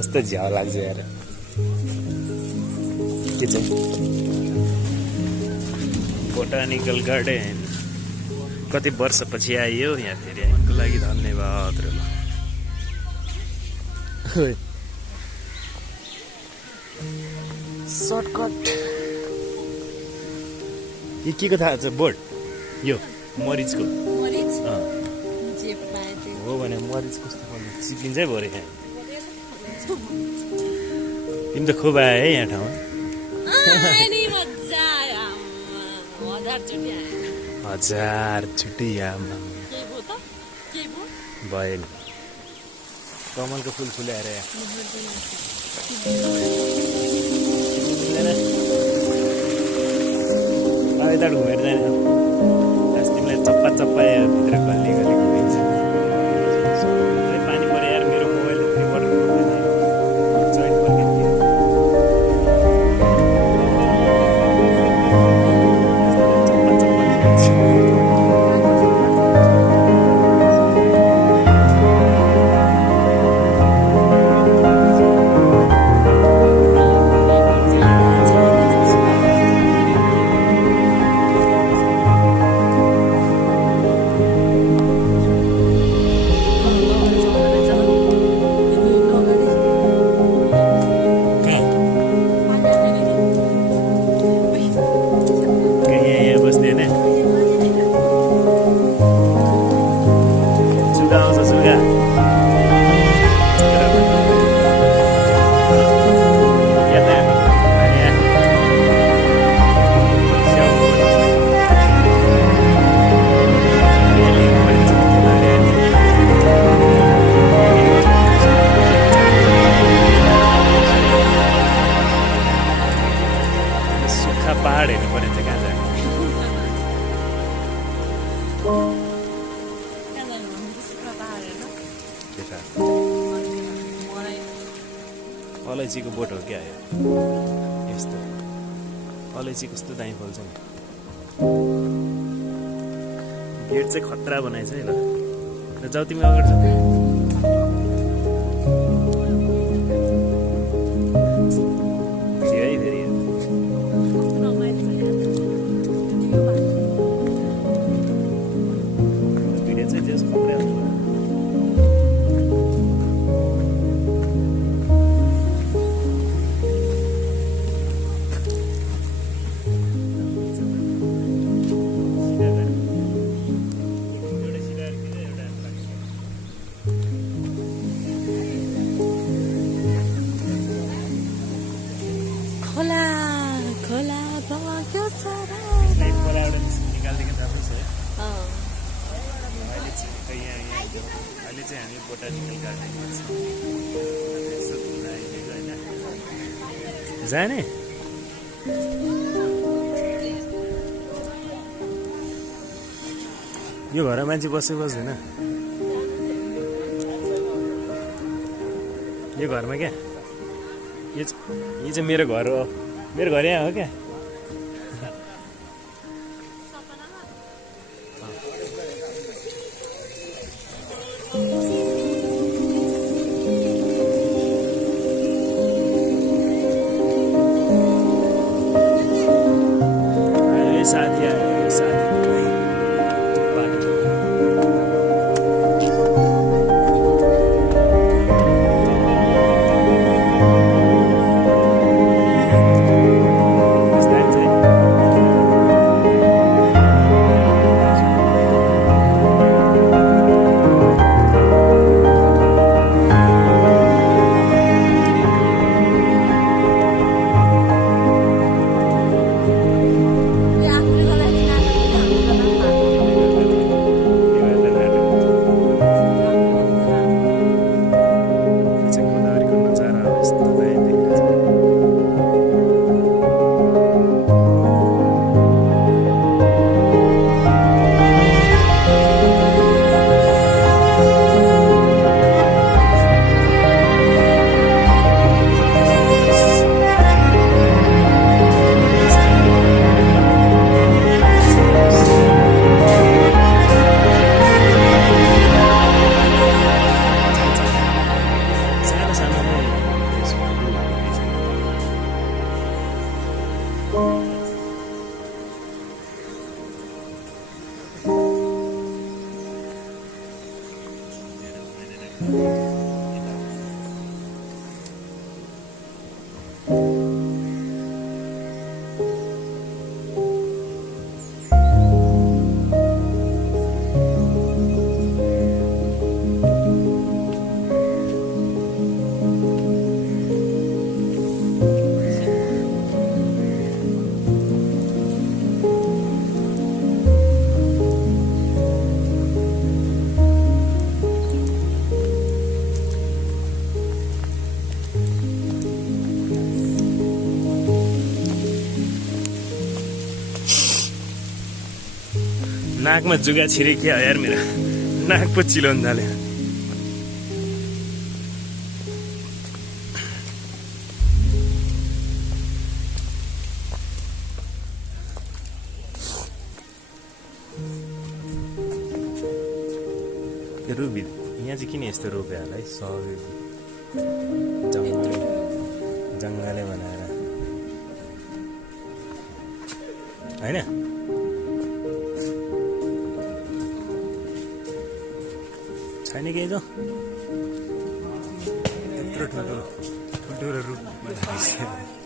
कस्तो झ्याउ लाग्छ यार के चाहिँ बोटानिकल गार्डन कति वर्षपछि आइयो यहाँ फेरि आउनको लागि धन्यवाद र सर्टकट के को थाहा छ बोर्ड यो मरिचको हो भने मरिच कस्तो पर्ने सिकिन्छै भरे यहाँ तिमी त खुब आयो है यहाँ ठाउँमा हजार छुट्टी आमा भयो नि कमलको फुल फुल्याएर यता घुमेर जाने तिमीलाई चप्पा चप्पा भित्र गल्ली गल्ली घुमिन्छ पानी पऱ्यो यार मेरो मोबाइल पहाड हेर्नु पर्ने चाहिँ कहाँ जाने अलैँचीको बोट हो क्या यस्तो अलैँची कस्तो दामी फल्छ नि गेट चाहिँ खतरा बनाएछ है ल जाऊ तिमी अगाडि जाऊ अहिले चाहिँ हामी बोटानिकल गार्डनमा छौँ जाने यो घरमा मान्छे बस्दैन यो घरमा क्या यो चाहिँ मेरो घर हो मेरो घर यहाँ हो क्या नाकमा जुगा छिरेक्यो यार मेरो नाक पो चिलाउन थाल्यो रुबी यहाँ चाहिँ किन यस्तो रोप्यो होला है सबै जङ्गलै बनाएर हैन छैन केही त यत्रो ठुल्ठुलो रुख बनाएको